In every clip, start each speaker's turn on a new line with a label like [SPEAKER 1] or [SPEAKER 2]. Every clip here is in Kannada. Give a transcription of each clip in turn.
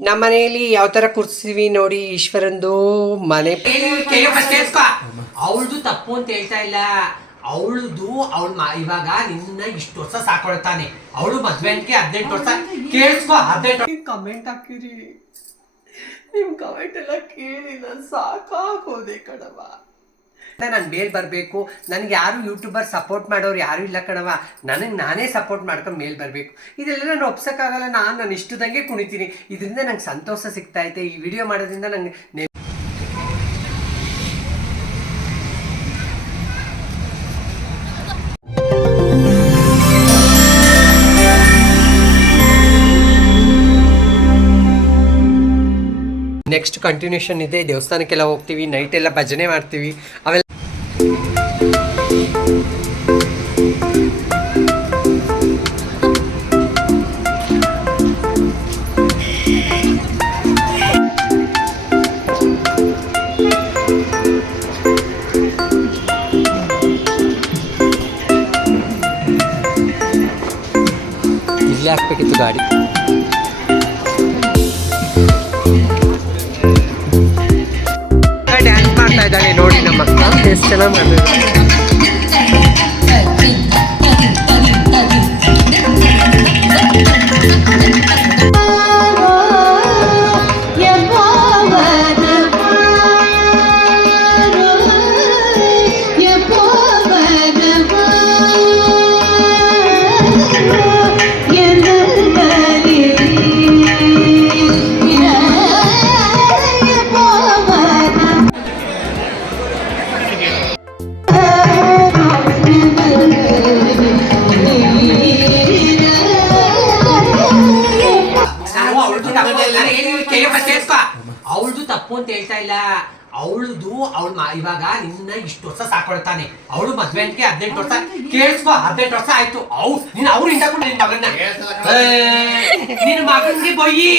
[SPEAKER 1] ನಮ್ಮ ಮನೆಯಲ್ಲಿ ಯಾವ ತರ ಕೂರಿಸ್ತೀವಿ ನೋಡಿ ಈಶ್ವರಂದು ಮನೆ
[SPEAKER 2] ಅವಳದು ತಪ್ಪು ಅಂತ ಹೇಳ್ತಾ ಇಲ್ಲ. ಅವಳದು ಅವಳು ಇವಾಗ ನಿನ್ನ ಇಷ್ಟು ವರ್ಷ ಸಾಕೊಳ್ತಾನೆ. ಅವಳು ಮದ್ವೆ ಅಂತ ಹದಿನೆಂಟು ವರ್ಷ. ಕೇಳಿಸ್ಕೊ ಹದಿನೆಂಟು
[SPEAKER 1] ಕಮೆಂಟ್ ಹಾಕಿರಿ? ನಿಮ್ ಕಮೆಂಟ್ ಎಲ್ಲ ಕೇಳಿ ನಾನು ಸಾಕಾಗೋದೆ ಕಣವ ನಾನು ಮೇಲ್ ಬರಬೇಕು. ನನಗೆ ಯಾರು ಯೂಟ್ಯೂಬರ್ ಸಪೋರ್ಟ್ ಮಾಡೋರು ಯಾರು ಇಲ್ಲ ಕಣವ ನನಗೆ ನಾನೇ ಸಪೋರ್ಟ್ ಮಾಡ್ಕೊಂಡು ಮೇಲ್ ಬರಬೇಕು. ಇದೆಲ್ಲ ನಾನು ಒಪ್ಸೋಕ್ಕಾಗಲ್ಲ. ನಾನು ನಾನು ಇಷ್ಟದಂಗೆ ಕುಣಿತೀನಿ. ಇದರಿಂದ ನಂಗೆ ಸಂತೋಷ ಸಿಗ್ತಾ ಐತೆ. ಈ ವಿಡಿಯೋ ಮಾಡೋದ್ರಿಂದ ನಂಗೆ ನೆಕ್ಸ್ಟ್ ಕಂಟಿನ್ಯೂಷನ್ ಇದೆ. ದೇವಸ್ಥಾನಕ್ಕೆಲ್ಲ ಹೋಗ್ತೀವಿ ನೈಟ್ ಎಲ್ಲ ಭಜನೆ ಮಾಡ್ತೀವಿ. ಅವೆಲ್ಲ ನಮ್ಮ
[SPEAKER 2] ಅವಳದು ಅವಳು ಇವಾಗ ನಿನ್ನ ಇಷ್ಟು ವರ್ಷ ಸಾಕೊಳ್ತಾನೆ. ಅವಳು ಮದ್ವೆ ಅಂತ ಹದಿನೆಂಟು ವರ್ಷ ಕೇಳಿಸ್ಕೊ ಹದಿನೆಂಟು ವರ್ಷ ಆಯ್ತು. ಅವ್ ನೀನ್ ಅವ್ರು ಹಿಂಡಾಕೊಂಡು ಕೂಡ ನಿನ್ನ ಏ, ನಿನ್ ಮಗನ್ಗೆ ಬೊಯ್ಯಿ.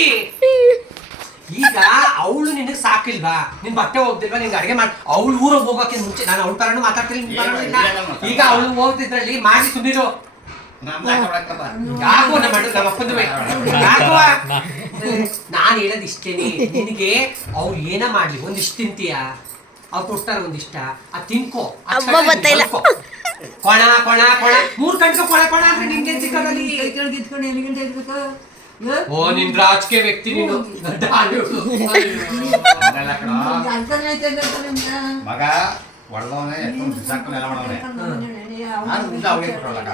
[SPEAKER 2] ಈಗ ಅವಳು ನಿನಗೆ ಸಾಕಿಲ್ವಾ? ನಿನ್ ಬಟ್ಟೆ ಹೋಗ್ದಿಲ್ವಾ? ನಿನ್ಗೆ ಅಡಿಗೆ ಮಾಡಿ ಅವಳು ಊರಿಗೆ ಹೋಗೋಕೆ ಮುಂಚೆ ನಾನು ಅವಳ ಪರನು ಮಾತಾಡ್ತೀನಿ ಈಗ ಅವಳು ಹೋಗ್ತಿದ್ರಲ್ಲಿ ಮಾಡಿ ಸುಮ್ಮನಿರು ಯಾಕೋ ನಮ್ಮ ಅಣ್ಣ ನಮ್ಮ ಯಾಕೋ? ನಾನು ಹೇಳೋದು ಇಷ್ಟೇನೆ. ನಿನಗೆ ಅವ್ರು ಏನ ಮಾಡ್ಲಿ. ಒಂದಿಷ್ಟು ತಿಂತೀಯ? ಅವ್ರು ಕೊಡ್ತಾರ ಒಂದಿಷ್ಟ? ಅದ್ ತಿನ್ಕೋ. ಕೊಣ ಕೊಣ ಕೊಣ. ಮೂರ್ ಗಂಟೆ ಕೊಣ ಕೊಣ ಅಂದ್ರೆ ನಿಂಗೆ ಸಿಕ್ಕದಲ್ಲಿ ಓ ನಿನ್ ರಾಜಕೀಯ ವ್ಯಕ್ತಿ ನೀನು.
[SPEAKER 3] ಮಗ ಹೊಡೆದವನೇ ಬಿಸಾಕೊಂಡು ಎಲ್ಲ ಮಾಡವನೇ. ಅವ್ನಿಗೆ ಕೊಡೋಲ್ಲ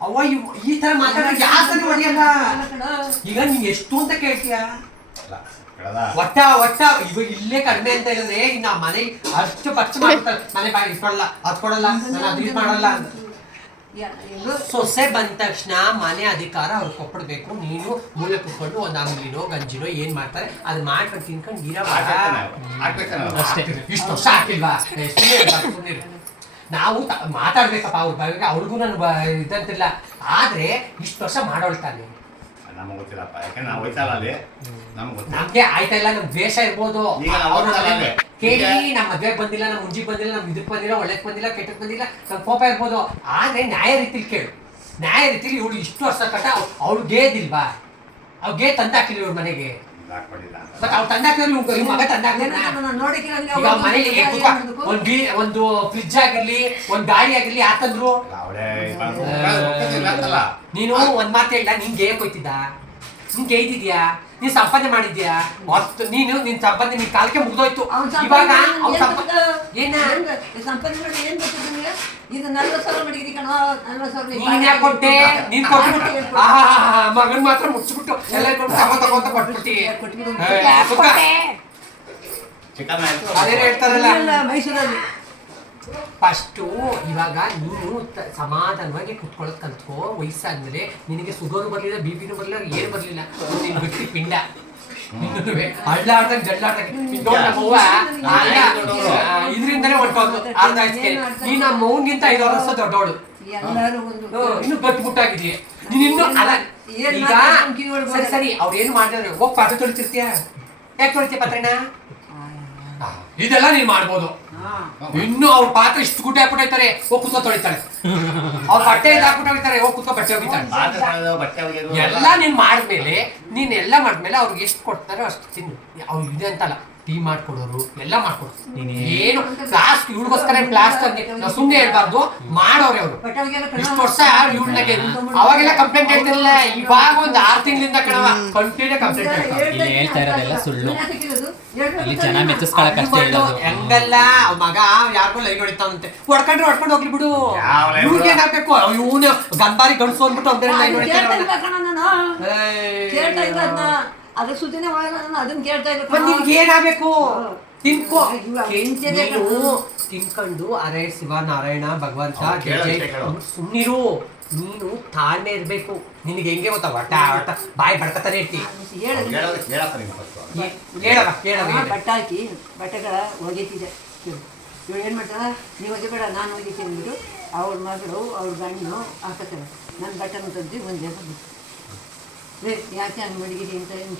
[SPEAKER 2] ಅವ್ವ ಇವ್- ಈ ತರ ಮಾತಾಡೋದು ಯಾಕೆ ಹೊಡಿಯಲ್ಲ ಈಗ ನೀನ್ ಎಷ್ಟು ಅಂತ ಕೇಳ್ತೀಯ? ಒಟ್ಟ ಒಟ್ಟ ಇವ ಇಲ್ಲೇ ಕಡಿಮೆ ಅಂತ ಹೇಳಿದ್ರೆ ಇನ್ನ ಮನೆ ಅಷ್ಟು ಖರ್ಚು ಮಾಡ್ತಾರೆ ಮನೆ ಬಾಯಿ ಇಟ್ಕೊಳ್ಳಲ್ಲ ಅದ್ ಕೊಡಲ್ಲ ನಾನು ಅದು ಇದು ಮಾಡಲ್ಲ ಅಂತ. ಸೊಸೆ ಬಂದ ತಕ್ಷಣ ಮನೆ ಅಧಿಕಾರ ಅವ್ರು ಕೊಪ್ಪಡ್ಬೇಕು ನೀನು ಮೂಲೆ ಕುತ್ಕೊಂಡು ಒಂದ್ ಅಂಗಡಿನೋ ಗಂಜಿನೋ ಏನ್ ಮಾಡ್ತಾರೆ ಅದ್ ಮಾಡ್ಕೊಂಡು ತಿನ್ಕೊಂಡು ಇರೋ ಅಷ್ಟೇ. ಇಷ್ಟು ವರ್ಷ ಹಾಕಿಲ್ವಾ? ನಾವು ಮಾತಾಡ್ಬೇಕಪ್ಪ ಅವ್ರ ಬಗ್ಗೆ ಅವ್ರಿಗೂ ನಾನು ಇದಂತಿಲ್ಲ. ಆದ್ರೆ ಇಷ್ಟು ವರ್ಷ ಮಾಡೋಳ್ತಾನೆ
[SPEAKER 3] ನಮಗೆ ಗೊತ್ತಿಲ್ಲಪ್ಪ. ಯಾಕಂದ್ರೆ ನಾವು ಅಲ್ಲಿ. ನಮ್ಗೆ ಗೊತ್ತಿಲ್ಲ.
[SPEAKER 2] ನಮ್ಗೆ ಆಯ್ತಲ್ಲ ನಮ್ ದ್ವೇಷ ಇರ್ಬೋದು.
[SPEAKER 3] ಈಗ ನಾವು
[SPEAKER 2] ಅವ್ರ
[SPEAKER 3] ಹೋಗ್ತಾ
[SPEAKER 2] ಮನೆಗೆ ಕೇಳಿ ನಮ್ಮ ಮದ್ವೆ ಬಂದಿಲ್ಲ ನಮ್ಮ ಮುಂಜಿಗ್ ಬಂದಿಲ್ಲ ನಮ್ ಇದಕ್ ಬಂದಿಲ್ಲ ಒಳ್ಳೆಕ್ ಬಂದಿಲ್ಲ ಕೆಟ್ಟಕ್ ಬಂದಿಲ್ಲ ಸ್ವಲ್ಪ ಕೋಪ ಇರ್ಬೋದು. ಆದ್ರೆ ನ್ಯಾಯ ರೀತಿಲಿ ಕೇಳು. ನ್ಯಾಯ ರೀತಿಲಿ ಇವಳು ಇಷ್ಟು ವರ್ಷ ಕಟ್ಟ ಅವ್ಳು ಗೇದಿಲ್ವಾ ಅವ್ ಗೇ ತಂದಾಕಿಲ್ಲ ಇವ್ರ ಮನೆಗೆ. ಒಂದ್ ಫ್ರಿಜ್ ಆಗಿರ್ಲಿ ಒಂದ್ ಗಾಡಿ ಆಗಿರ್ಲಿ
[SPEAKER 3] ಆತಂದ್ರು
[SPEAKER 2] ನೀನು ಒಂದ್ ಮಾತೇ ಇಲ್ಲ ನಿಂಗೆ ಗೇಯಕ್ ಹೋಯ್ತಿದ್ದ ನಿಂಗೆ ಗೇಯ್ದಿದ್ಯಾ ನೀನ್ ಸಂಪಾದನೆ ಮಾಡಿದ್ಯಾ? ಮತ್ತು ನೀನು ನಿನ್ ಸಂಪಾದನೆ ನಿನ್ ಕಾಲಕ್ಕೆ ಮುಗ್ದೋಯ್ತು. ಇವಾಗ ಅವ್ನ್ ಸಂಪ ಏನ? ನೀನ್ ಯಾಕೆ ಕೊಟ್ಟೆ? ನೀನ್ ಕೊಟ್ಬಿಟ್ಟು ಆಹಾ ಮಗನ್ ಮಾತ್ರ ಮುಚ್ಚಿಬಿಟ್ಟು ಎಲ್ಲ ಕೊಟ್ಟು ತಗೋ ತಗೋ ಅಂತ ಕೊಟ್ಬಿಟ್ಟಿ. ಏ, ಸುತ್ತ.
[SPEAKER 3] ಚಿಕನ್ ಆಯ್ತು
[SPEAKER 2] ಅದೇನೋ ಹೇಳ್ತಾರಲ್ಲ.
[SPEAKER 4] ಮೈಸೂರಲ್ಲಿ.
[SPEAKER 2] ಫಸ್ಟು ಇವಾಗ ನೀನು ಸಮಾಧಾನವಾಗಿ ಕುತ್ಕೊಳ್ಳೋದು ಕಲ್ತ್ಕೋ. ವಯಸ್ಸಾದ್ಮೇಲೆ ನಿನಗೆ ಸುಗರು ಬರಲಿಲ್ಲ ಬಿ ಪಿನೂ ಬರಲಿಲ್ಲ ಏನು ಬರಲಿಲ್ಲ. ನೀನು ಬಿಟ್ಟು ಪಿಂಡ. ಹಳ್ಳಾಡ್ದಂಗ್ ಜಳ್ಳಾಡ್ದಂಗ್ ಇದ್ರಿಂದನೇ ಹೊಂಟೋದ್ಲು ಅರ್ಧ ನೀನ್ ನಮ್ಮ ಮೌನ್ಗಿಂತ ಐದು ವರ್ಷ ದೊಡ್ಡವಳು. ಇನ್ನು ಗಟ್ಟಿಮುಟ್ಟಾಗಿದೀಯ ನೀನು ಇನ್ನು ಅಲ್ಲ.
[SPEAKER 4] ಏನ್
[SPEAKER 2] ಈಗ ಸರಿ ಸರಿ. ಅವ್ರು ಏನು ಮಾಡಿದ್ರೆ ಹೋಗ್ ಪಾತ್ರೆ ತೊಳಿತಿರ್ತೀಯ? ಯಾಕೆ ತೊಳಿತೀಯ ಪಾತ್ರೆನ? ಇದೆಲ್ಲ ನೀನ್ ಮಾಡ್ಬೋದು. ಇನ್ನು ಅವ್ರ ಪಾತ್ರ ಇಷ್ಟು ಗುಡ್ಡೆ ಹಾಕ್ಬಿಟ್ಟು ಹೋಗ್ತಾರೆ ಹೋಗಿ ಕುತ್ಕೊ ತೊಳಿತಾಳೆ ಅವ್ರ ಬಟ್ಟೆ ಇದು ಹಾಕ್ಬಿಟ್ಟು ಹೋಗ್ತಾರೆ ಹೋಗಿ ಕುತ್ಕೊ ಬಟ್ಟೆ ಹೋಗಿತಾರೆ
[SPEAKER 3] ಪಾತ್ರೆ ತೊಳೆದು, ಬಟ್ಟೆ ಒಗೆಯೋದು
[SPEAKER 2] ಎಲ್ಲ ನೀನ್ ಮಾಡಿದ್ಮೇಲೆ ನೀನ್ ಎಲ್ಲ ಮಾಡಿದ್ಮೇಲೆ ಅವ್ರಿಗೆ ಎಷ್ಟು ಕೊಡ್ತಾರೋ ಅಷ್ಟು ತಿನ್ನು. ಅವ್ರು ಇದೆ ಅಂತಲ್ಲ. ಟೀ ಮಾಡ್ಕೊಡೋರು ಎಲ್ಲ ಮಾಡ್ಕೊಡ್ತಾರೆ ಏನು ಪ್ಲಾಸ್ಟ್ ಇವ್ರಿಗೋಸ್ಕರ ಪ್ಲಾಸ್ಟರ್ ನಾವು ಸುಮ್ಮನೆ ಹೇಳ್ಬಾರ್ದು ಮಾಡೋರೆ ಅವರು. ಇಷ್ಟು ವರ್ಷ ಇವ್ಳನಾಗೆ ಅವಾಗೆಲ್ಲ ಕಂಪ್ಲೇಂಟ್ ಹೇಳ್ತಿರಲಿಲ್ಲ ಇವಾಗ ಒಂದು ಆರ್ ತಿಂಗಳಿಂದ ಕಣವ ಕಂಪ್ಲೀಟ್ ಕಂಪ್ಲೇಂಟ್ ಹೇಳ್ತಾರೆ
[SPEAKER 4] ಇಲ್ಲಿ ಹೇಳ್ತಾ ಇರೋದೆಲ್ಲ ಸುಳ್ಳು. ಇಲ್ಲಿ ಜನ ಮೆಚ್ಚಿಸ್ಕೊಳಕ್ ಅಷ್ಟೇ ಹೇಳೋದು
[SPEAKER 2] ಹೆಂಗಲ್ಲ ಮಗ ಯಾರಿಗೋ ಲೈನ್ ಹೊಡಿತಾವಂತೆ. ಹೊಡ್ಕೊಂಡ್ರೆ ಹೊಡ್ಕೊಂಡು ಹೋಗ್ಲಿ ಬಿಡು. ಇವ್ರಿಗೆ ಏನಾಗ್ಬೇಕು ಇವನು ಗಂಬಾರಿ ಗಂಡಸು ಅಂದ್ಬಿಟ್ಟು ಅವ್ರ ಲೈನ್ ಹೊಡಿತಾರೆ
[SPEAKER 5] ಅದ್ರ ಸುದ್ದಿನೇ ಒಳಗೆ ನಾನು ಅದನ್ನ ಕೇಳ್ತಾ
[SPEAKER 2] ಮತ್ತ್ ನಿನ್ಗೆ ಏನಾಗ್ಬೇಕು? ತಿನ್ಕೋ. ನೀನು. ತಿನ್ಕೊಂಡು ಅರೆ ಶಿವ ನಾರಾಯಣ ಭಗವಂತ
[SPEAKER 3] ಅವ್ನು ಕೇಳೋ.
[SPEAKER 2] ನೀನು ತಾಳ್ಮೆ ಇರ್ಬೇಕು. ನಿನಗೆ ಹೆಂಗೆ ಗೊತ್ತಾ? ಒಟ್ಟ ಒಟ್ಟ. ಬಾಯಿ ಬಡ್ಕತಾನೆ ಇರ್ತಿ.
[SPEAKER 5] ಹೇಳೋದು
[SPEAKER 3] ಹೇಳೋದು ಕೇಳಪ್ಪ ನೀನು first.
[SPEAKER 2] ಏ- ಹೇಳವ ಹೇಳವ
[SPEAKER 5] ಆ ಬಟ್ಟೆ ಹಾಕಿ ಬಟ್ಟೆಗಳ ಒಗೆತಿದೆ ಇವಳು ಏನು ಮಾಡ್ತಾಳ? ನೀವು ಒಗೆಬೇಡ ನಾನು ಒಗಿತೀನಿ ಅಂದ್ಬಿಟ್ಟು ಅವ್ರ ಮಗಳು ಅವ್ರ ಗಂಡು ಹಾಕತ್ತಾಳೆ ನನ್ನ ಬಟ್ಟೆನ ತಂದು ಒಂದೇ ಬಂದು ಯಾಕೆ ಹಂಗೆ ಮಡಗಿರಿ ಅಂತ ಏನು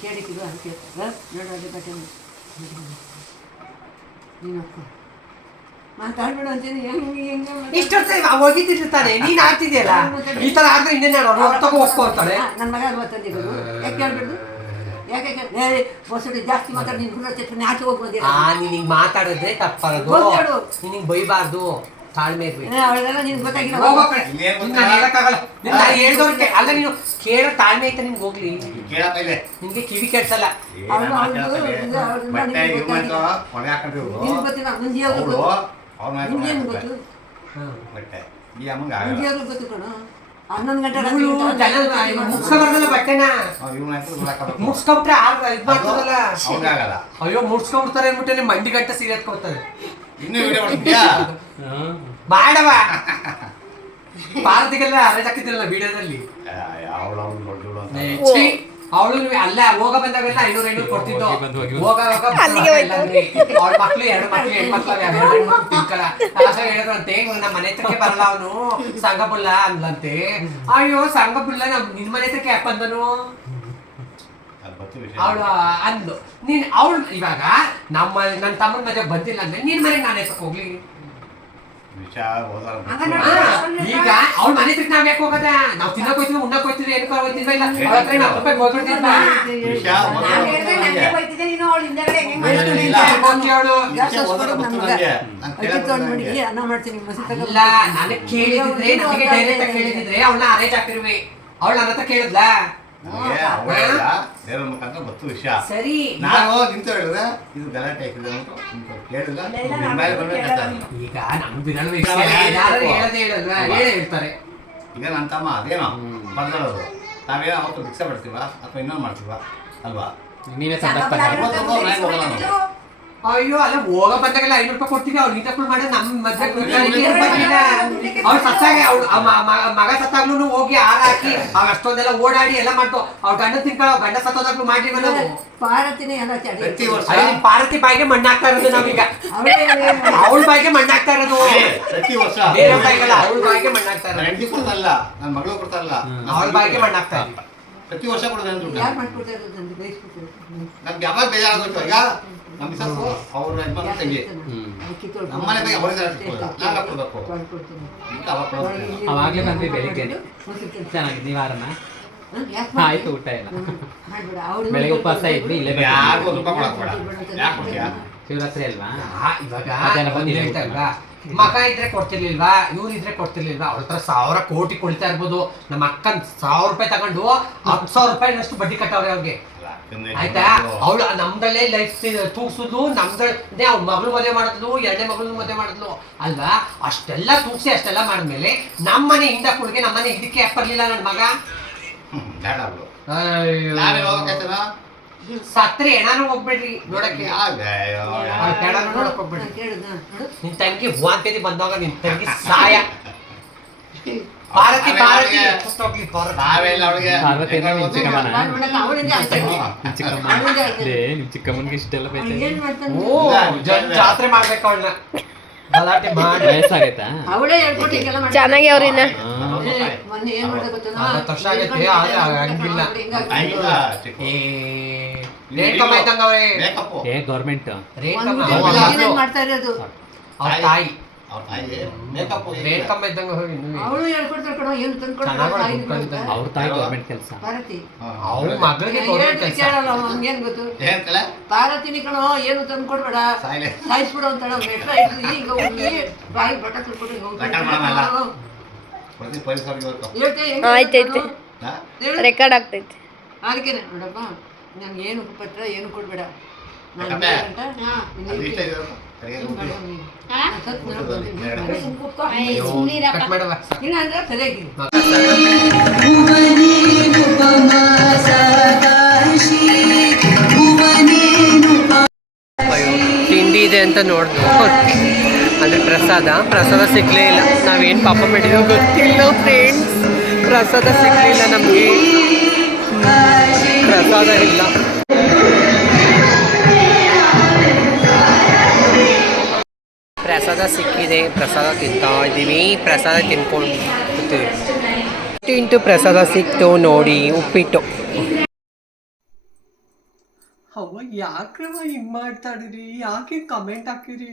[SPEAKER 5] ಅದಕ್ಕೆ? ನೋಡು ಅದೇ ಬಟ್ಟೆ ನೀನು ಮಾತಾಡ್ಬೇಡ ಅಂತೀನಿ ಹೆಂಗೆ ಹೆಂಗೆ ಮಾತಾಡ್-
[SPEAKER 2] ಹೋಗಿದ್ದಿರ್ತಾರೆ ನೀನು ಆಡ್ತಿದ್ಯಲ್ಲ ಈ ತರ ಆದ್ರೆ ಇನ್ನೇನು ಹೇಳೋರು? ತಗೋ
[SPEAKER 5] ನನ್ನ ಮಗ ಮಾತಾಡಿರೋದು ಯಾಕೆ ಹೇಳ್ಬಿಡ್ದು? ಯಾಕೆ ಬಸ್ಸುಡಿ ಜಾಸ್ತಿ ಮಾತಾಡಿ ನೀನು ಆಚೆ ಹೋಗಿ ಬಂದಿರ
[SPEAKER 2] ಆ ನೀನ್ ಮಾತಾಡಿದ್ರೆ
[SPEAKER 5] ಗೊತ್ತೇಳು.
[SPEAKER 2] ಬೈಬಾರ್ದು. ತಾಳ್ಮೆ ಅಲ್ಲ ನೀನು ಕೇಳ ತಾಳ್ಮೆ ಐತೆ ನಿಮ್ಗೆ ಹೋಗ್ಲಿ. ನಿಮ್ಗೆ ಕಿವಿ ಕೆಡ್ಸಲ್ಲ.
[SPEAKER 5] ಹನ್ನೊಂದು ಗಂಟೆ
[SPEAKER 2] ಬಟ್ಟೆನ? ಮುಗ್ಸ್ಕೊಬಿಟ್ರೆ ಅಯ್ಯೋ ಮುಡ್ಸ್ಕೊಂಡ್ಬಿಡ್ತಾರೆ ಅಂದ್ಬಿಟ್ಟು ಮಂಡಿ ಗಂಟೆ ಸೀರೆ ಕೊಡ್ತಾರೆ
[SPEAKER 3] ಇನ್ನೂ ವಿಡಿಯೋ ಮಾಡ್ತೀಯಾ
[SPEAKER 2] ಮಾಡವ ಭಾರತಿಗೆಲ್ಲ ಅರೆಜ್ ಹಾಕಿದ್ರಲ್ಲ ವಿಡಿಯೋದಲ್ಲಿ
[SPEAKER 3] ಅವಳು
[SPEAKER 2] ಅಲ್ಲ ಹೋಗ ಬಂದಾಗೆಲ್ಲ ಐನೂರು ಐನೂರು ಕೊಡ್ತಿದ್ದು?
[SPEAKER 4] ಹೋಗಿ
[SPEAKER 2] ಅವ್ಳ ಮಕ್ಳು ಎರಡು ಮಕ್ಳು ಹೆಣ್ಮಕ್ಳು ತಿನ್ಕಲ್ಲ ಆಗ ಹೇಳಿದ್ರಂತೆ ನಮ್ಮ ಮನೆ ಹತ್ರಕ್ಕೆ ಬರಲ್ಲ ಅವನು. ಸಂಗಬುಲ್ಲ ಅಂದ್ಲಂತೆ. ಅಯ್ಯೋ ಸಂಗಬುಲ್ಲ ನಮ್ ನಿನ್ ಮನೆ ಹತ್ರಕ್ಕೆ ಯಾಕೆ ಬಂದನು?
[SPEAKER 3] ಅದು
[SPEAKER 2] ಅವಳು ಅಂದ್ಲು. ನೀನ್ ಅವಳು ಇವಾಗ ನಮ್ಮ ನನ್ನ ತಮ್ಮನ ಮಧ್ಯ ಬಂದಿಲ್ಲ ಅಂದ್ರೆ ನಿನ್ ಮನೆಗೆ ನಾನು ಎತ್ತಕ್ ಹೋಗ್ಲಿ?
[SPEAKER 3] ಹೋದಾಗ
[SPEAKER 2] ಈಗ ಅವ್ಳ ಮನೆ ಹತ್ರಕ್ಕೆ ನಾವ್ ಯಾಕೆ ಹೋಗದ? ನಾವ್ ತಿನ್ನಕ್ ಹೋಯ್ತೀವಿ ಉಣ್ಣಕ್ ಹೋಯ್ತೀವಿ ಏನಕ್ಕೆ ಹೋಯ್ತಿದ್ವ ಇಲ್ಲ. ಅವ್ರ ಹತ್ರ ರೂಪಾಯಿ ಹೋಗ್ಬಿಡ್ತಿದ್ವಾ
[SPEAKER 3] ಇಲ್ಲ,
[SPEAKER 5] ನನ್ಗೆ.
[SPEAKER 2] ಕೇಳಿದ್ರೆ ನನಗೆ ಡೈರೆಕ್ಟ್ ಕೇಳಿದ್ರೆ ಅವಳನ್ನ ಅರೇಂಜ್ ಹಾಕಿರ್ವಿ ಅವಳ ನನ್ನ ಹತ್ರ ಕೇಳಿದ್ಲ?
[SPEAKER 3] ಮುಖಾಂತರ ಗೊತ್ತು ವಿಷಯ.
[SPEAKER 2] ಸರಿ.
[SPEAKER 3] ನಾನು ನಿಂತು ಹೇಳಿದ್ರೆ ಇದು ಗಲಾಟೆ ಹಾಕಿದೆ ಅಂದ್ಬಿಟ್ಟು ನಿಂತು ಕೇಳಿಲ್ಲ.
[SPEAKER 2] ಈಗ ನಮ್ ಬಿರಲ್ ಯಾರು ಹೇಳದೇ ಹೇಳಲ್ವಾ ಹೇಳೇ ಹೇಳ್ತಾರೆ.
[SPEAKER 3] ಈಗ ನನ್ನ ತಮ್ಮ ಅದೇನೋ ಬರ್ದಳೋದು ನಾವೇನೋ ಅವತ್ತು ಭಿಕ್ಷೆ ಬಿಡ್ತೀವ ಅಥವಾ ಇನ್ನೊಂದು ಮಾಡ್ತೀವ ಅಲ್ವಾ?
[SPEAKER 4] ನೀವೇ ಸಂದರ್ಭ
[SPEAKER 2] ಅಯ್ಯೋ ಅಲ್ಲ ಹೋಗ ಬಂದಾಗೆಲ್ಲ ಐನೂರು ರೂಪಾಯಿ ಕೊಡ್ತೀವಿ ಅವ್ಳು ಇಂಟರ್ಫುಲ್ ಮಾಡಿ ನಮ್ಮ ಮದ್ವೆ ಅವ್ರು ಸತ್ತಾಗೆ ಅವ್ಳು ಮಗ ಸತ್ತಾಗ್ಲೂ ಹೋಗಿ ಹಾರ ಹಾಕಿ ಅವ್ರು ಅಷ್ಟೊಂದೆಲ್ಲ ಓಡಾಡಿ ಎಲ್ಲ ಮಾಡ್ತು. ಅವ್ರು ಗಂಡ ತಿನ್ಕೊಳ್ಳೋ ಗಂಡ ಸತ್ತೋದಾಗ್ಲು ಮಾಡಿ ನಾವು
[SPEAKER 5] ಪಾರತಿನೇ ಎಲ್ಲ ಚಡಿ
[SPEAKER 3] ಪ್ರತಿ ವರ್ಷ?
[SPEAKER 2] ಪಾರ್ವತಿ ಬಾಯಿಗೆ ಮಣ್ಣು ಹಾಕ್ತಾ ಇರೋದು ನಾವೀಗ.
[SPEAKER 5] ಅವಳೇ
[SPEAKER 2] ಬಾಯಿಗೆ ಮಣ್ಣು ಹಾಕ್ತಾ ಇರೋದು
[SPEAKER 3] ಪ್ರತಿ ವರ್ಷ?
[SPEAKER 2] ಬೇರೆ ಬಾಯಿಗಲ್ಲ ಅವಳ ಬಾಯಿಗೆ ಮಣ್ಣು ಹಾಕ್ತಾ ಇರೋದು
[SPEAKER 3] ಹೆಂಡತಿ ನನ್ನ ಮಗಳು ಕೊಡ್ತಾರಲ್ಲ
[SPEAKER 2] ಅವಳ ಬಾಯಿಗೆ ಮಣ್ಣು ಹಾಕ್ತಾ ಇರೋದು.
[SPEAKER 3] ಪ್ರತಿ ವರ್ಷ ಕೊಡೋದು ಅಂತ ದುಡ್ಡು
[SPEAKER 5] ಯಾರು ಮಾಡ್ಕೊಡ್ತಾ ಇರೋದು ನಂದು? ಬೈಸ್ಬಿಟ್ಟು
[SPEAKER 3] ನಮ್ಗೆ ಯಾವಾಗ ಬೇಜಾರಾಗುತ್ತೆ ಈಗ. ನಮ್ಮ ಅವ್ರ ಯಜಮಾನ ತಂಗಿ ನಮ್ಮನೆ ಬಗ್ಗೆ ಅವ್ರಿಗೆ ನಾಗ ಕೊಡಬೇಕು. ಈಗ ಅವಾಗ ಕೊಡೋದು
[SPEAKER 4] ಅವಾಗ್ಲೇ ಬಂದ್ವಿ ಬೆಳಿಗ್ಗೆ. ಚೆನ್ನಾಗಿ ನೀವಾರನ ಆಯ್ತು ಊಟ ಎಲ್ಲ. ಬೆಳಿಗ್ಗೆ ಉಪವಾಸ ಇದ್ವಿ ಇಲ್ಲೇ.
[SPEAKER 3] ಯಾರಿಗೂ ರೂಪಾಯಿ ಕೊಡಕ್ ಬೇಡ. ಯಾಕೆ ಕೊಡ್ತೀಯಾ?
[SPEAKER 4] ಶಿವರಾತ್ರಿ ಅಲ್ವಾ?
[SPEAKER 2] ಆ, ಇವಾಗ
[SPEAKER 4] ಬಂದಿಲ್ಲ
[SPEAKER 2] ಹೇಳ್ತಾ ಇಲ್ವಾ ಮಗ ಇದ್ರೆ ಕೊಡ್ತಿರ್ಲಿಲ್ವಾ ಇವ್ರು ಇದ್ರೆ ಕೊಡ್ತಿರ್ಲಿಲ್ವಾ? ಅವ್ರ ಹತ್ರ ಸಾವಿರ ಕೋಟಿ ಕೊಳ್ತಾ ಇರ್ಬೋದು. ನಮ್ಮ ಅಕ್ಕನ್ ಸಾವಿರ ರೂಪಾಯಿ ತಗೊಂಡು ಹತ್ತು ಸಾವಿರ ರೂಪಾಯಿನಷ್ಟು ಬಡ್ಡಿ ಕಟ್ಟವ್ರೆ ಅವ್ರಿಗೆ. ಆಯ್ತಾ? ಅವಳು ನಮ್ದಲ್ಲೇ ಲೈಫ್ ತೂಗ್ಸುದು ನಮ್ದೇ ಅವ್ ಮಗಳು ಮದುವೆ ಮಾಡಿದ್ಲು ಎರಡನೇ ಮಗಳು ಮದುವೆ ಮಾಡಿದ್ಲು. ಅಲ್ವಾ? ಅಷ್ಟೆಲ್ಲ ತೂಗ್ಸಿ ಅಷ್ಟೆಲ್ಲ ಮಾಡಿದ್ಮೇಲೆ ನಮ್ಮನೆ ಹಿಂದ ಕುಡ್ಗೆ ನಮ್ಮನೆ ಇದಕ್ಕೆ ಬರ್ಲಿಲ್ಲ ನನ್ನ ಮಗ? ಸತ್ರೆ ಏನಾರು ಹೋಗ್ಬೇಡ್ರಿ ನೋಡಕ್ಕೆ. ನೋಡಕ್ ಹೋಗ್ಬೇಡ್ರಿ
[SPEAKER 5] ಕೇಳಿದ್ನ
[SPEAKER 2] ನಿನ್ ತಂಗಿ ವಾಂತಿದಿ ಬಂದಾಗ ನಿನ್ ತಂಗಿ ಸಾಯ. ಭಾರತಿ ಭಾರತಿ
[SPEAKER 4] ಚಿಕ್ಕಮ್ಮನ್ಗೆ ಇಷ್ಟೆಲ್ಲ
[SPEAKER 5] ಮಾಡ್ತಾನೆ?
[SPEAKER 2] ಓ ಜನ್ ಜಾತ್ರೆ ಮಾಡ್ಬೇಕು ಅವಳನ್ನ. ಗಲಾಟೆ ಮಾಡಿ.
[SPEAKER 4] ವಯಸ್ಸಾಗೈತಾ?
[SPEAKER 5] ಅವಳೇ.
[SPEAKER 6] ಚೆನ್ನಾಗಿ
[SPEAKER 5] ಅವ್ರಿನ ಮೊನ್ನೆ ಏನ್
[SPEAKER 2] ವರ್ಷ ಆಗೈತೆ, ಹಂಗಿಲ್ಲ. ಅವ್ರೆ.
[SPEAKER 4] ಏ ಗೌರ್ಮೆಂಟ್
[SPEAKER 2] ಅವ್ರ.
[SPEAKER 5] ಮಾಡ್ತಾ ಇರೋದು?
[SPEAKER 2] ಅವ್ರ ತಾಯಿ.
[SPEAKER 3] ಅವ್ರ ತಾಯಿ. ಮೇಕಪ್
[SPEAKER 2] ರೇಣುಕಮ್ಮ ಇದ್ದಂಗ ಹೋಗಿ
[SPEAKER 5] ಅವಳು ಹೇಳ್ಕೊಡ್ತಾರೆ ಕಣೋ ಏನು.
[SPEAKER 4] ಅವ್ರ ತಾಯಿ ಗೌರ್ಮೆಂಟ್ ಕೆಲಸ.
[SPEAKER 2] ಅವ್ರ ಮಗಳಿಗೆ
[SPEAKER 5] ಕೇಳಲ್ಲ ಹಂಗೇನ್ ಗೊತ್ತು?
[SPEAKER 3] ಕಲೆ
[SPEAKER 5] ಪಾರ್ವತಿನಿ ಕಣೋ ಏನು ತಂದ್ಕೊಡ್ಬೇಡ. ಸಾಯಿಸ್ಬಿಡು ಅಂತಾಳ ಮೆಟ್ಲ ಇಟ್ಲಿ ಈಗ ಹೋಗಿ ಬಾಯಿ ಬಟ್ಟ ತಿಳ್ಕೊಂಡು ಹೆಂಗ್
[SPEAKER 6] ಆಯ್ತೈತೆ. ರೆಕಾರ್ಡ್ ಆಗ್ತೈತೆ.
[SPEAKER 5] ಅದಕ್ಕೆ ನೋಡಪ್ಪ. ನನ್ಗೆ ಏನು ಪತ್ರ ಏನು ಕೊಡ್ಬೇಡ. ನಾನು ನೀನು. ನಾನು ನಾನು
[SPEAKER 2] ತಿಂಡಿ ಇದೆ ಅಂತ ನೋಡ್ದು. ಅಂದರೆ ಪ್ರಸಾದ. ಪ್ರಸಾದ ಸಿಗ್ಲೇ ಇಲ್ಲ. ನಾವೇನು ಪಾಪ ಮಾಡಿದೋ ಗೊತ್ತಿಲ್ಲ ಫ್ರೆಂಡ್ಸ್ ಪ್ರಸಾದ ಸಿಗ್ಲಿಲ್ಲ ನಮಗೆ. ಪ್ರಸಾದ ಇಲ್ಲ. ಪ್ರಸಾದ ಸಿಕ್ಕಿದೆ ಪ್ರಸಾದ ತಿಂತಾ ಇದ್ದೀವಿ. ಪ್ರಸಾದ ತಿನ್ಕೊಂಡು ಕೂತೀವಿ. ಇಂಟು ಪ್ರಸಾದ ಸಿಕ್ತು ನೋಡಿ ಉಪ್ಪಿಟ್ಟು. ಅವ್ವ ಯಾಕ್ರವ ಹಿಂಗೆ ಮಾಡ್ತಾಡಿರಿ ಯಾಕೆ ಕಮೆಂಟ್ ಹಾಕಿರಿ?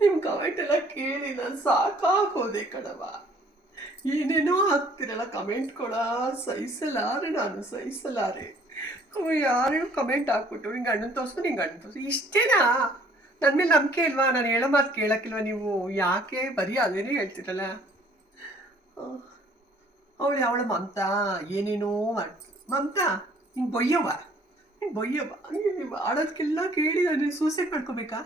[SPEAKER 2] ನಿಮ್ ಕಮೆಂಟ್ ಎಲ್ಲ ಕೇಳಿ ನಾನು ಸಾಕಾಗೋದೆ ಕಣವ ಏನೇನೋ ಆಗ್ತಿರಲ್ಲ ಕಮೆಂಟ್ ಕೊಡ ಸಹಿಸಲಾರೆ ನಾನು ಸಹಿಸಲಾರೆ ಅವ ಯಾರು ಕಮೆಂಟ್ ಹಾಕ್ಬಿಟ್ಟು ಹಿಂಗೆ ಅಣ್ಣನ ತೋರಿಸು ನಿಂಗೆ ಅಣ್ಣ ತೋರಿಸು ಇಷ್ಟೇನಾ? ನನ್ನ ಮೇಲೆ ನಂಬಿಕೆ ಇಲ್ವಾ? ನಾನು ಹೇಳೋ ಮಾತು ಕೇಳಕ್ಕಿಲ್ವಾ ನೀವು? ಯಾಕೆ? ಬರೀ ಅದೇನೇ ಹೇಳ್ತಿರಲ್ಲ. ಅವಳು ಅವಳ ಮಮತಾ? ಏನೇನೋ ಮಾಡ್, ಮಮತಾ ಬೊಯ್ಯವ್ವ? ಹಿಂಗೆ ಬೊಯ್ಯವ ಹಂಗೆ ನೀವು ಆಡೋದಕ್ಕೆಲ್ಲ ಕೇಳಿ ನಾನು ಸೂಸೈಡ್ ಮಾಡ್ಕೋಬೇಕಾ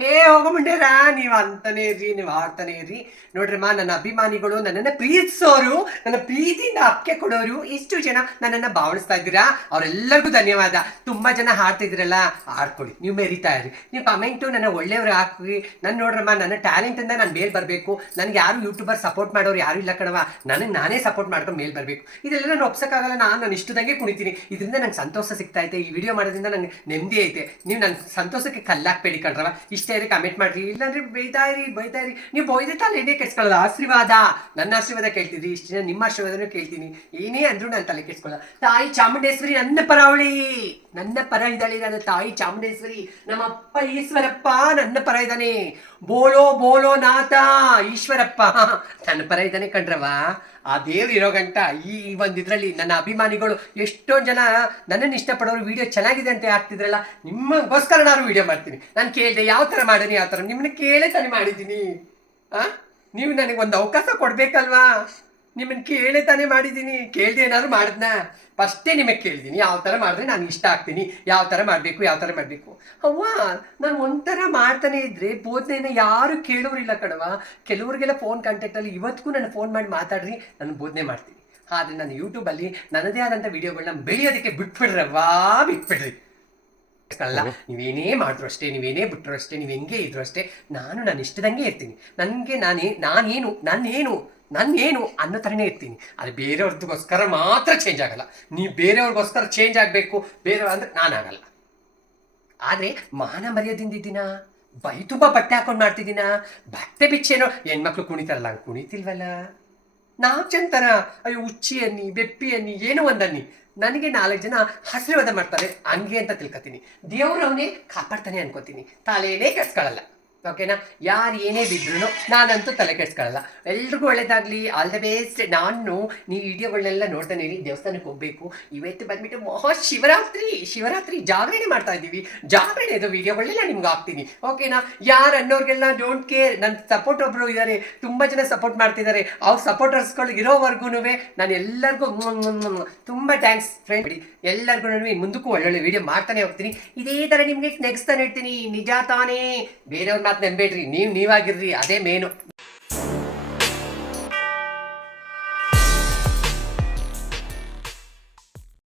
[SPEAKER 2] ಹೇ ಹೋಗಬಂಡೇರ ನೀವು ಅಂತಾನೆ ಇರ್ರಿ, ನೀವು ಆಡ್ತಾನೆ ಇರ್ರಿ. ನೋಡ್ರಮ್ಮ ನನ್ನ ಅಭಿಮಾನಿಗಳು ನನ್ನನ್ನು ಪ್ರೀತಿಸೋರು, ನನ್ನ ಪ್ರೀತಿಯಿಂದ ಅಪ್ಕೆ ಕೊಡೋರು, ಇಷ್ಟು ಜನ ನನ್ನನ್ನು ಭಾವಣಿಸ್ತಾ ಇದ್ದೀರಾ? ಅವರೆಲ್ಲರಿಗೂ ಧನ್ಯವಾದ. ತುಂಬ ಜನ ಹಾಡ್ತಿದ್ರಲ್ಲ ಆಡ್ಕೊಳ್ಳಿ ನೀವು ಮೆರಿತಾ ಇರಿ. ನೀವು ಕಮೆಂಟು ನನ್ನ ಒಳ್ಳೆಯವ್ರು ಹಾಕಿ. ನಾನು ನೋಡ್ರಮ್ಮ ನನ್ನ ಟ್ಯಾಲೆಂಟಿಂದ ನಾನು ಮೇಲ್ ಬರಬೇಕು. ನನಗೆ ಯಾರು ಯೂಟ್ಯೂಬರ್ ಸಪೋರ್ಟ್ ಮಾಡೋರು ಯಾರು ಇಲ್ಲ ಕಣವ ನನಗೆ ನಾನೇ ಸಪೋರ್ಟ್ ಮಾಡ್ಕೊಂಡು ಮೇಲ್ ಬರಬೇಕು. ಇದೆಲ್ಲ ನಾನು ಒಪ್ಸೋಕ್ಕಾಗಲ್ಲ. ನಾನು ನಾನು ಇಷ್ಟದಂಗೆ ಕುಣಿತೀನಿ. ಇದರಿಂದ ನಂಗೆ ಸಂತೋಷ ಸಿಗ್ತಾ ಐತೆ. ಈ ವಿಡಿಯೋ ಮಾಡೋದ್ರಿಂದ ನನಗೆ ನೆಮ್ಮದಿ ಐತೆ. ನೀವು ನನ್ನ ಸಂತೋಷಕ್ಕೆ ಕಲ್ಲಾಕ್ಬೇಡಿ ಕಣ್ರವ ಇಷ್ಟೇ ಇರಿ ಕಮೆಂಟ್ ಮಾಡ್ರಿ. ಇಲ್ಲಾಂದ್ರೆ ಬೈತಾ ಇರಿ ಬೈತಾ ಇರಿ ನೀವು ಬೈದೆ ತಲೆನೇ ಕೆಡ್ಸ್ಕೊಳ್ಳೋದು ಆಶೀರ್ವಾದ. ನನ್ನ ಆಶೀರ್ವಾದ ಕೇಳ್ತಿದ್ರಿ. ಇಷ್ಟು ನಿಮ್ಮ ಆಶೀರ್ವಾದನೂ ಕೇಳ್ತೀನಿ. ಏನೇ ಅಂದ್ರೂ ನಾನು ತಲೆ ಕೆಡ್ಸ್ಕೊಳ್ಳ ತಾಯಿ ಚಾಮುಂಡೇಶ್ವರಿ, ನನ್ನ ಪರಾವಳಿ ನನ್ನ ಪರ ಇದ್ದಾಳೆ ನನ್ನ ತಾಯಿ ಚಾಮುಂಡೇಶ್ವರಿ. ನಮ್ಮ ಅಪ್ಪ ಈಶ್ವರಪ್ಪ ನನ್ನ ಪರ ಇದ್ದಾನೆ. ಬೋಲೋ ಬೋಲೋ ನಾಥ ಈಶ್ವರಪ್ಪ. ನನ್ನ ಪರ ಇದ್ದಾನೆ ಕಣ್ರವ ಆ ದೇವ್ರು ಇರೋ ಗಂಟ ಈ ಒಂದು ಇದರಲ್ಲಿ ನನ್ನ ಅಭಿಮಾನಿಗಳು ಎಷ್ಟೋ ಜನ ನನ್ನನ್ನು ಇಷ್ಟಪಡೋರು ವಿಡಿಯೋ ಚೆನ್ನಾಗಿದೆ ಅಂತ ಹಾಕ್ತಿದ್ರಲ್ಲ ನಿಮ್ಮಗೋಸ್ಕರ ನಾನು ವಿಡಿಯೋ ಮಾಡ್ತೀನಿ. ನಾನು ಕೇಳಿದೆ, ಯಾವ ಥರ ಮಾಡೀನಿ ಯಾವ ಥರ. ನಿಮ್ಮನ್ನ ಕೇಳೇ ತಾನೇ ಮಾಡಿದ್ದೀನಿ. ಆ? ನೀವು ನನಗೆ ಒಂದು ಅವಕಾಶ ಕೊಡಬೇಕಲ್ವಾ? ನಿಮ್ಮನ್ನು ಕೇಳೇ ತಾನೇ ಮಾಡಿದ್ದೀನಿ. ಕೇಳ್ದೆ ಏನಾದ್ರು ಮಾಡಿದ್ನ? ಫಸ್ಟೇ ನಿಮಗೆ ಕೇಳಿದ್ದೀನಿ ಯಾವ ಥರ ಮಾಡಿದ್ರೆ ನಾನು ಇಷ್ಟ ಆಗ್ತೀನಿ. ಯಾವ ಥರ ಮಾಡಬೇಕು ಯಾವ ಥರ ಮಾಡಬೇಕು? ಅವ್ವ ನಾನು ಒಂಥರ ಮಾಡ್ತಾನೆ ಇದ್ರೆ ಬೋಧನೆಯನ್ನು ಯಾರು ಕೇಳೋರಿಲ್ಲ ಕಣವ ಕೆಲವ್ರಿಗೆಲ್ಲ ಫೋನ್ ಕಾಂಟ್ಯಾಕ್ಟಲ್ಲಿ ಇವತ್ತಿಗೂ ನಾನು ಫೋನ್ ಮಾಡಿ ಮಾತಾಡ್ರಿ ನಾನು ಬೋಧನೆ ಮಾಡ್ತೀನಿ. ಆದರೆ ನಾನು ಯೂಟ್ಯೂಬಲ್ಲಿ ನನ್ನದೇ ಆದಂಥ ವಿಡಿಯೋಗಳನ್ನ ಬೆಳೆಯೋದಕ್ಕೆ ಬಿಟ್ಬಿಡ್ರವ್ವಾ ಬಿಟ್ಬಿಡ್ರಿ. ಅಲ್ಲ ನೀವೇನೇ ಮಾಡಿದ್ರು ಅಷ್ಟೇ ನೀವೇನೇ ಬಿಟ್ಟರು ಅಷ್ಟೇ ನೀವು ಹೆಂಗೆ ಇದ್ರು ಅಷ್ಟೇ ನಾನು ನಾನು ಇಷ್ಟದಂಗೆ ಇರ್ತೀನಿ. ನನಗೆ ನಾನೇ ನಾನೇನು ನಾನೇನು ನಾನೇನು ಅನ್ನೋ ಥರನೇ ಇರ್ತೀನಿ. ಅದು ಬೇರೆಯವ್ರದ್ದಕ್ಕೋಸ್ಕರ ಮಾತ್ರ ಚೇಂಜ್ ಆಗಲ್ಲ. ನೀವು ಬೇರೆಯವ್ರಿಗೋಸ್ಕರ ಚೇಂಜ್ ಆಗಬೇಕು, ಬೇರೆಯವ್ರು ಅಂದರೆ ನಾನಾಗಲ್ಲ ಆದರೆ ಮಾನ ಮರ್ಯಾದಿಂದ ಇದ್ದೀನ? ಬೈ ತುಂಬ ಬಟ್ಟೆ ಹಾಕೊಂಡು ಮಾಡ್ತಿದ್ದೀನ? ಬಟ್ಟೆ ಬಿಚ್ಚೇನೋ ಹೆಣ್ಮಕ್ಳು ಕುಣಿತಾರಲ್ಲ, ಹಂಗೆ ಕುಣಿತಿಲ್ವಲ್ಲ? ನಾಲ್ಕು ಜನ ಅಯ್ಯೋ, ಉಚ್ಚಿ ಅನ್ನಿ, ಬೆಪ್ಪಿ ಅನ್ನಿ, ಏನೋ ಒಂದನ್ನಿ ನನಗೆ ನಾಲ್ಕು ಜನ ಆಶೀರ್ವಾದ ಮಾಡ್ತಾರೆ. ಹಂಗೆ ಅಂತ ತಿಳ್ಕೊತೀನಿ. ದೇವರು ಅವನೇ ಕಾಪಾಡ್ತಾನೆ ಅನ್ಕೋತೀನಿ. ತಲೆನೇ ಕೆಡ್ಸ್ಕೊಳ್ಳಲ್ಲ ಓಕೆನಾ ಯಾರು ಏನೇ ಬಿದ್ರು ನಾನಂತೂ ತಲೆ ಕೆಡ್ಸ್ಕೊಳ್ಳಲ್ಲ ಎಲ್ರಿಗೂ ಒಳ್ಳೇದಾಗಲಿ. ಆಲ್ ದ ಬೇಸ್ಟ್ ನಾನು ನೀವು ವಿಡಿಯೋಗಳನ್ನೆಲ್ಲ ನೋಡ್ತಾನೆ ಇರಿ ದೇವಸ್ಥಾನಕ್ಕೆ ಹೋಗಬೇಕು. ಇವತ್ತು ಬಂದ್ಬಿಟ್ಟು ಮಹಾ ಶಿವರಾತ್ರಿ. ಶಿವರಾತ್ರಿ ಜಾಗರಣೆ ಮಾಡ್ತಾ ಇದ್ದೀವಿ. ಜಾಗರಣೆ ಇದು ವಿಡಿಯೋಗಳನ್ನೆಲ್ಲ ನಿಮ್ಗೆ ಹಾಕ್ತೀನಿ. ಓಕೆನಾ ಯಾರು ಅನ್ನೋರಿಗೆಲ್ಲ ಡೋಂಟ್ ಕೇರ್ ನನ್ನ ಸಪೋರ್ಟ್ ಒಬ್ಬರು ಇದ್ದಾರೆ ತುಂಬ ಜನ ಸಪೋರ್ಟ್ ಮಾಡ್ತಿದ್ದಾರೆ ಅವ್ರ ಸಪೋರ್ಟರ್ಸ್ಗಳು ಇರೋವರೆಗೂ ನಾನು ಎಲ್ಲರಿಗೂ ತುಂಬ ಥ್ಯಾಂಕ್ಸ್ ಫ್ರೆಂಡ್ ಎಲ್ಲರಿಗೂ ಮುಂದಕ್ಕೂ ಒಳ್ಳೊಳ್ಳೆ ವಿಡಿಯೋ ಮಾಡ್ತಾನೆ ಹೋಗ್ತೀನಿ. ಇದೇ ಥರ ನಿಮಗೆ ನೆಕ್ಸ್ಟ್ ತಾನೇ ಇಡ್ತೀನಿ. ನಿಜ ತಾನೇ. ಬೇರೆಯವ್ರ ಮಾತು ನೆನ್ಬೇಡ್ರಿ. ನೀವು ನೀವಾಗಿರ್ರಿ ಅದೇ ಮೇನು